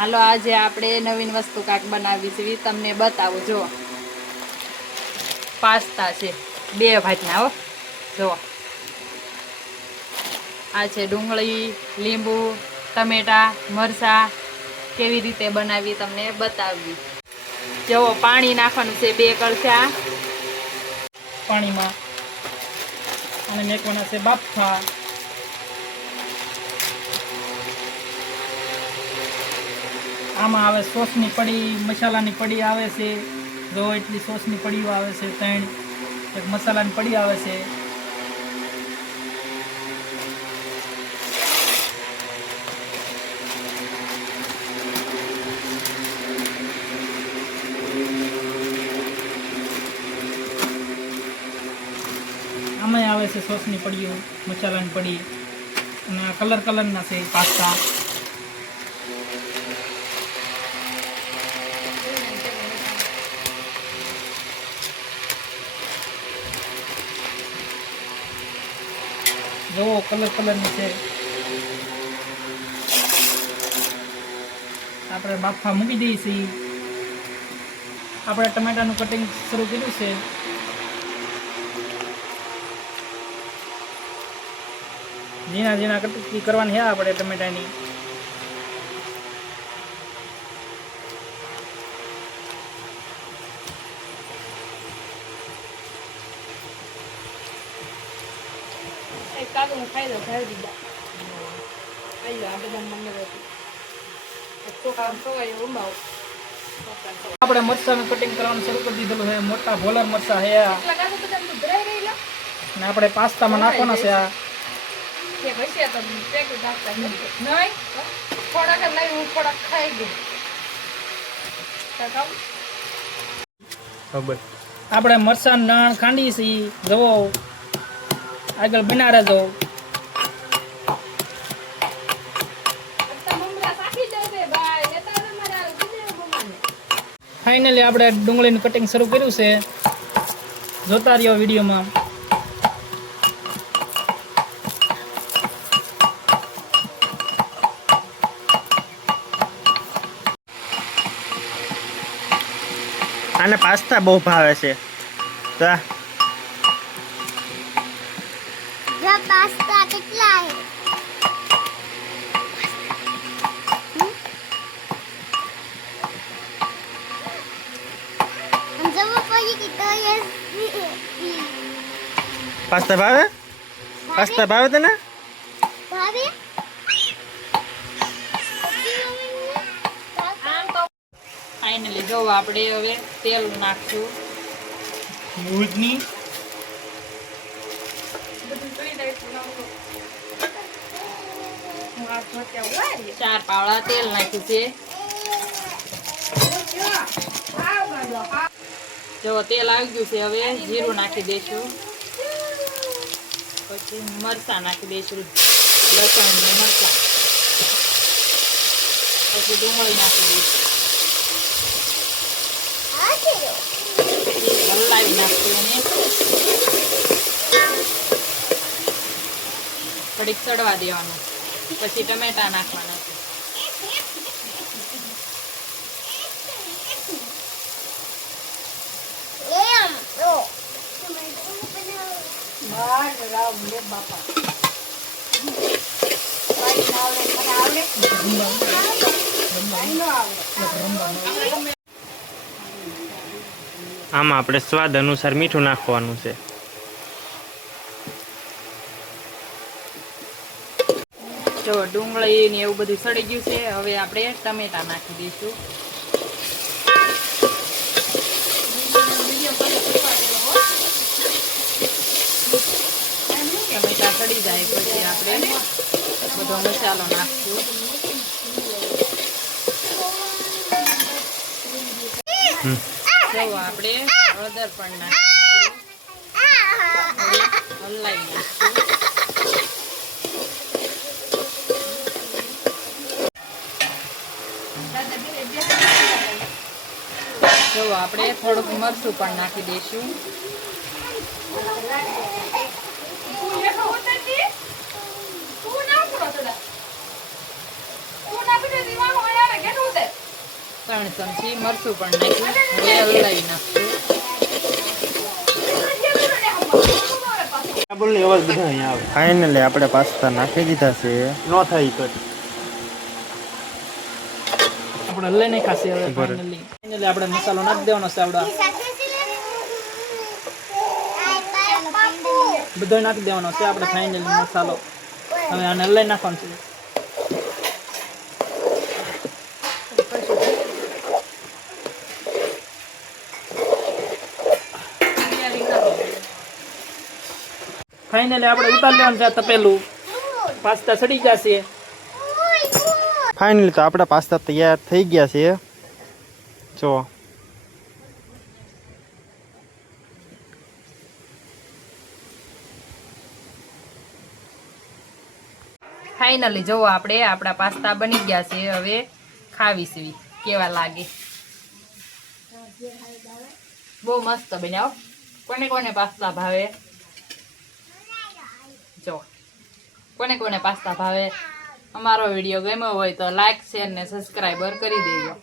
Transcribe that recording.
હાલો આજે આપણે નવીન વસ્તુ કાંઈક બનાવી છે તમને બતાવું. જો પાસ્તા છે 2 ભાતના હો. જો આ છે ડુંગળી, લીંબુ, ટમેટા, મરચાં. કેવી રીતે બનાવી તમને બતાવી. જો પાણી નાખવાનું છે 2 કળશા પાણીમાં અને મેકવાના છે બાફા. આમાં આવે સોસની પડી, મસાલાની પડી આવે છે. જો એટલી સોસની પડીઓ આવે છે 3, એક મસાલાની પડી આવે છે. આમાં આવે છે સોસની પડીઓ, મસાલાની પડી અને આ કલરના છે પાસ્તા. જો કલરની છે. આપણે બાફા મૂકી દઈએ છીએ. આપણે ટમેટાનું કટિંગ શરૂ કર્યું છે. ઝીણા કટકી કરવાની છે આપણે ટમેટાની. આપણે મરચાંનું કટિંગ કરવાનું શરૂ કરી દીધેલું છે. મોટા ભોલર મરચાં છે અને આપણે પાસ્તામાં નાખવાના છે. આપણે મરચાં નાણ ખાંડી છીએ. જવો આગળ બના રહેજો. ફાઇનલી આપણે ડુંગળીનું કટિંગ શરૂ કર્યું છે. જોતા રહ્યો વિડીયોમાં. આને પાસ્તા બહુ ભાવે છે. તો પાસ્તા કેટલા છે? પાસ્તા ભાવે? પાસ્તા ભાવે તને? ભાવે? ફાઇનલી જો આપણે હવે તેલ નાખશું. દૂધની 4 પાવડા તેલ નાખ્યું છે. જો તેલ આવી ગયું છે. હવે જીરું નાખી દઈશું. પછી મરચાં નાખી દઈશું, લસણ ને મરચાં. પછી ડુંગળી નાખી દઈશું. હલાવી નાખશું અને થોડીક ચડવા દેવાનું. પછી ટમેટા નાખવાના. આમાં આપણે સ્વાદ અનુસાર મીઠું નાખવાનું છે. જો ડુંગળી ને એવું બધું સડી ગયું છે. હવે આપણે ટમેટા નાખી દઈશું. ટમેટા સડી જાય પછી આપણે બધો મસાલો નાખશું. જો આપણે હળદર પણ નાખીશું. હલાવી દઈશું. જો આપણે થોડુંક મરચું પણ નાખી દઈશું. 3 ચમચી મરચું પણ નાખ્યું. હવે હલાવી નાખશું. બોલની અવાજ બધા અહીંયા આવે. ફાઇનલી આપણે પાસ્તા નાખી દીધા છે. ન થાય તો આપણે લઈને ખાસી હવે ફાઇનલી આપણે મસાલો નાખી દેવાનો છે આવડા બધો નાખી દેવાનો છે આપણે ફાઇનલી મસાલો હવે આને લઈ નાખવાનો છે ફાઇનલી આપણે ઉતારી લેવાનું છે તપેલું પાસ્તા સડી જશે ફાઇનલી તો આપણા પાસ્તા તૈયાર થઈ ગયા છે. જો ફાઇનલી જો આપણે આપણા પાસ્તા બની ગયા છે. હવે ખાવીશું કેવા લાગે. બહુ મસ્ત બન્યા. કોને કોને પાસ્તા ભાવે? જો કોને કોને પાસ્તા ભાવે? અમારો વિડીયો ગમ્યો હોય તો લાઈક શેર ને સબસ્ક્રાઈબર કરી દેજો.